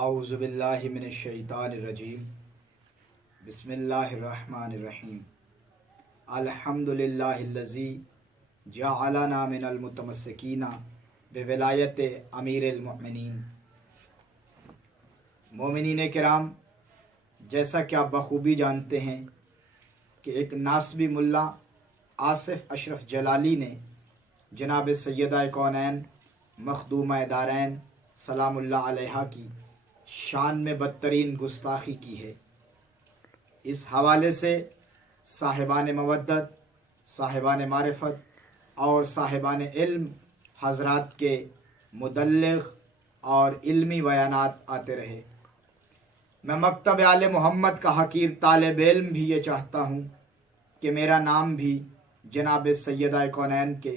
اعوذ باللہ من الشیطان الرجیم بسم اللہ الرحمن الرحیم الحمدللہ الذی جعلنا من المتمسکین بولایت امیر المؤمنین۔ مومنین کرام، جیسا کہ آپ بخوبی جانتے ہیں کہ ایک ناسبی ملا آصف اشرف جلالی نے جناب سیدہ کونین مخدومہ دارین سلام اللہ علیہا کی شان میں بدترین گستاخی کی ہے۔ اس حوالے سے صاحبان مودت، صاحبان معرفت اور صاحبان علم حضرات کے مدلغ اور علمی بیانات آتے رہے۔ میں مکتب آل محمد کا حقیر طالب علم بھی یہ چاہتا ہوں کہ میرا نام بھی جناب سیدہ کونین کے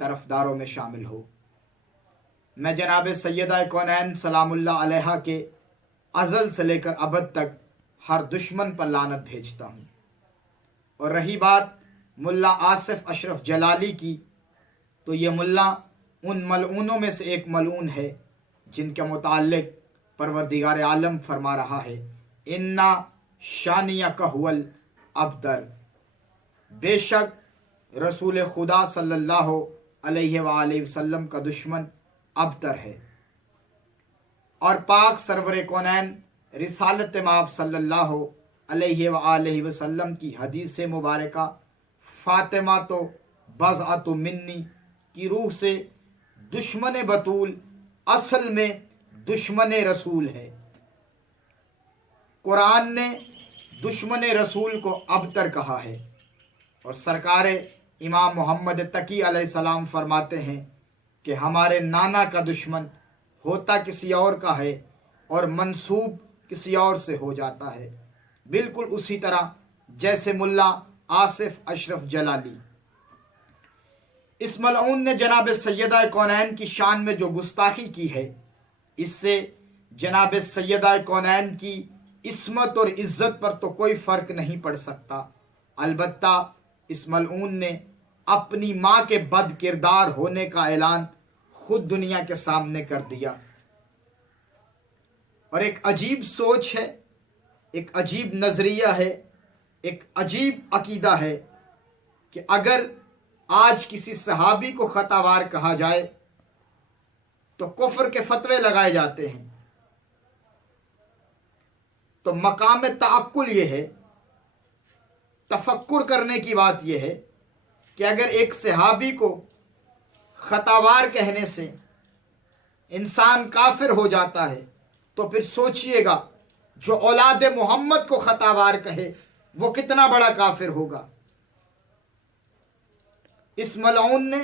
طرفداروں میں شامل ہو۔ میں جناب سیدہ کونین سلام اللہ علیہا کے ازل سے لے کر ابد تک ہر دشمن پر لعنت بھیجتا ہوں۔ اور رہی بات ملا آصف اشرف جلالی کی، تو یہ ملا ان ملعونوں میں سے ایک ملعون ہے جن کے متعلق پروردگار عالم فرما رہا ہے انا شانیک هو الابتر، بے شک رسول خدا صلی اللہ علیہ وآلہ وسلم کا دشمن ابتر ہے۔ اور پاک سرور کونین رسالت مآب صلی اللہ علیہ وآلہ وسلم کی حدیث مبارکہ فاطمہ تو بضعۃ منی کی روح سے دشمن بطول اصل میں دشمن رسول ہے۔ قرآن نے دشمن رسول کو ابتر کہا ہے، اور سرکار امام محمد تقی علیہ السلام فرماتے ہیں کہ ہمارے نانا کا دشمن ہوتا کسی اور کا ہے اور منسوب کسی اور سے ہو جاتا ہے، بالکل اسی طرح جیسے ملا آصف اشرف جلالی۔ اس ملعون نے جناب سیدہ کونین کی شان میں جو گستاخی کی ہے، اس سے جناب سیدہ کونین کی عصمت اور عزت پر تو کوئی فرق نہیں پڑ سکتا۔ البتہ اس ملعون نے اپنی ماں کے بد کردار ہونے کا اعلان خود دنیا کے سامنے کر دیا۔ اور ایک عجیب سوچ ہے، ایک عجیب نظریہ ہے، ایک عجیب عقیدہ ہے کہ اگر آج کسی صحابی کو خطاوار کہا جائے تو کفر کے فتوے لگائے جاتے ہیں۔ تو مقام تعقل یہ ہے، تفکر کرنے کی بات یہ ہے کہ اگر ایک صحابی کو خطاوار کہنے سے انسان کافر ہو جاتا ہے، تو پھر سوچئے گا جو اولاد محمد کو خطاوار کہے وہ کتنا بڑا کافر ہوگا۔ اس ملعون نے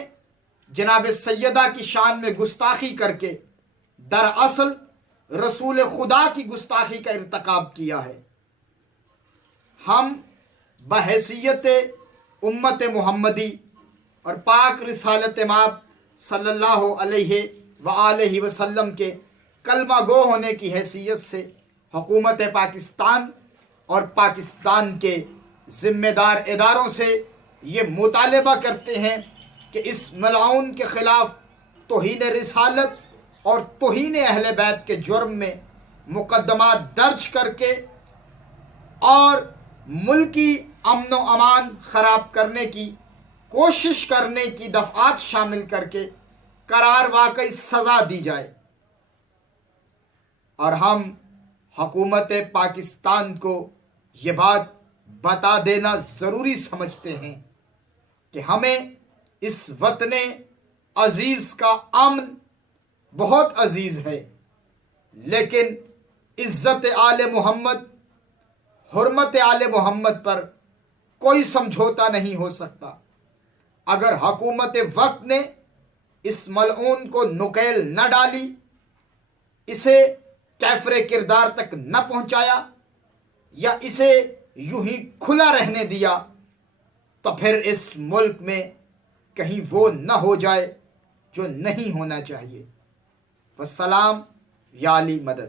جناب سیدہ کی شان میں گستاخی کر کے دراصل رسول خدا کی گستاخی کا ارتکاب کیا ہے۔ ہم بحیثیت امت محمدی اور پاک رسالت مآب صلی اللہ علیہ وآلہ وسلم کے کلمہ گو ہونے کی حیثیت سے حکومت پاکستان اور پاکستان کے ذمہ دار اداروں سے یہ مطالبہ کرتے ہیں کہ اس ملعون کے خلاف توہین رسالت اور توہین اہل بیت کے جرم میں مقدمات درج کر کے اور ملکی امن و امان خراب کرنے کی کوشش کرنے کی دفعات شامل کر کے قرار واقعی سزا دی جائے۔ اور ہم حکومت پاکستان کو یہ بات بتا دینا ضروری سمجھتے ہیں کہ ہمیں اس وطن عزیز کا امن بہت عزیز ہے، لیکن عزت آل محمد، حرمت آل محمد پر کوئی سمجھوتا نہیں ہو سکتا۔ اگر حکومت وقت نے اس ملعون کو نکیل نہ ڈالی، اسے کیفر کردار تک نہ پہنچایا، یا اسے یوں ہی کھلا رہنے دیا، تو پھر اس ملک میں کہیں وہ نہ ہو جائے جو نہیں ہونا چاہیے۔ والسلام یا علی مدد۔